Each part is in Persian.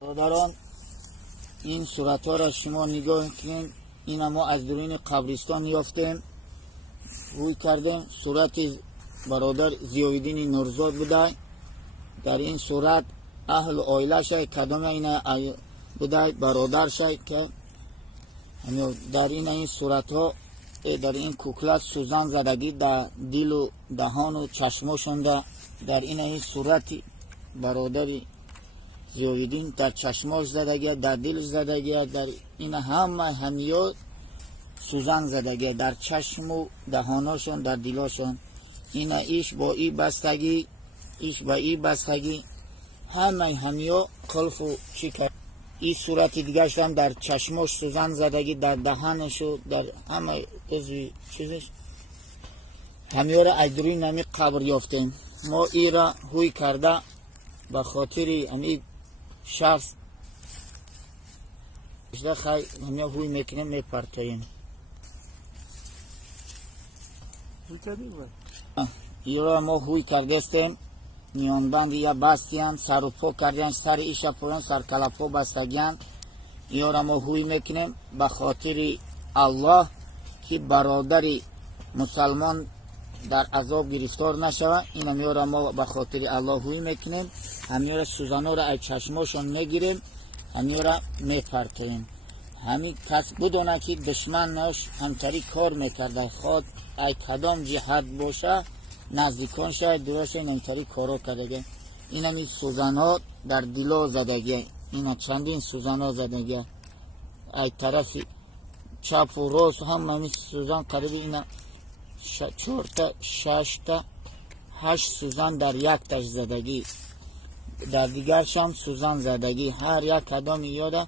برادران این صورت ها را شما نگاه کنید. این ما از درون قبرستان یافتیم، روی کردیم. صورت برادر ضیاءالدین نورزاد بوده. در این صورت اهل آیله شد، کدام این بوده برادر شد که در این صورت ها در این کوکلت سوزن زدگی در دل و دهان و چشمشون در این صورت برادر ضیاءالدین در چشماش زدگی، در دلش زدگی، در این همه همیو سوزن زدگی در چشم و دهانشون، در دلشون. این ایش با ای بستگی، ایش با ای بستگی، همه همیو قلف و چیکار. این صورت دیگه هم در چشماش سوزن زدگی، در دهانش و در همه عضوی چیزش. همیو را از روی نمی قبر یافتیم. ما ای را هوی کرده به خاطر همی شخص همه هوی میکنیم، میپرتاییم. ای را ما هوی کردستیم، میانبند یا بستیم، سر و پا کردیم، سر ایشا پایان سر کلپا بستگیم. ای را ما هوی میکنیم به خاطر الله که برادر مسلمان در عذاب گرفتار نشوه. این همی را ما به خاطر الله هوی میکنیم. همی را سوزنها را از چشماشون میگیریم، همی را میپرتاییم. همی کس بدونه که دشمنش همطری کار میکرده، خود ای کدام جهت باشه، نزدیکان شاید دوراش این همطری کارا کردگه. این همی سوزنها در دلا زدگه، این چندین سوزنها زدگه، ای طرف چپ و راست هم همی سوزن قریب این 4 تا 6 تا 8 سوزن در یک تاش زدگی، در دیگرش هم سوزن زدگی. هر یک کدام یاده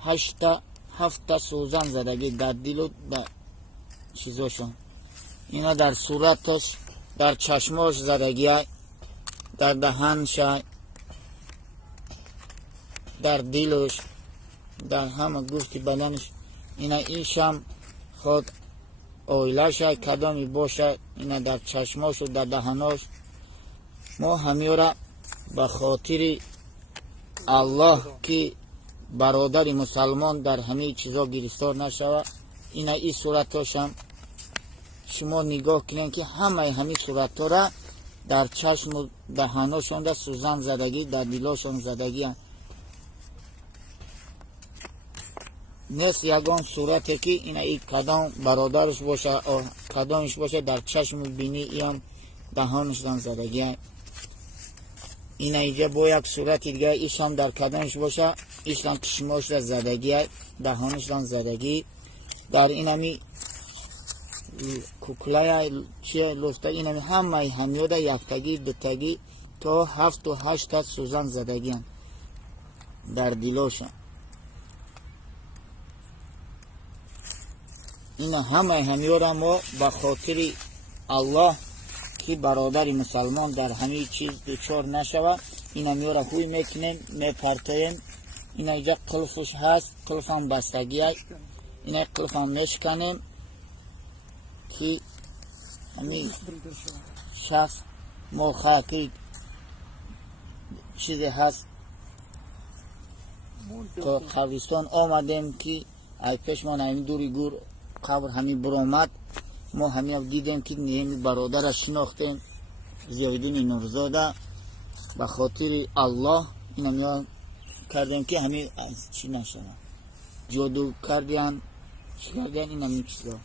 8 تا 7 تا سوزن زدگی در دل و در چیزاشون. اینا در صورتش، در چشماش زدگی، در دهنش، در دلش، در همه گوشت بدنش. اینا ایش هم خود آیلش کدامی باشه، اینا در چشماش و در دهناش. ما همی را به خاطر الله که برادر مسلمان در همه چیزا گرفتار نشوه. اینا این صورتاش هم شما نگاه کنین که همه صورت ها را در چشم و دهانشون در سوزن زدگی، در دلاشون زدگی هم. نیست یگان صورتی که این کدام برادرش باشه، کدامش باشه در چشم بینی ایم دهانش دان زدگی. این اینجا با یک صورت دیگه ایش هم در کدامش باشه، ایش دان چشماش در زدگی، دهانش دان زدگی. در این همی کوکلای چیه لفته، این همی همه همیو در یکتگی دوتگی تا 7 و 8 تا سوزن زدگی هم در دلاشون. این همه همیو را ما به خاطر الله که برادر مسلمان در همه چیز دچار نشوه، این همیو را هوی میکنیم، میپرتاییم. این اینجا قلفش هست، قلف هم بستگی هست. این قلف هم میشکنیم که همین شخص موقع که چیزی هست تا قبرستان آمدیم که ای پشمان همین دوری گور قبر همین برآمد. ما همین دیدیم که همین برادر را شناختیم، ضیاءالدین نورزاده. به خاطر الله این همین کردیم که همین چی نشده، جادو کردیم، چی کردیم این همین چیزا.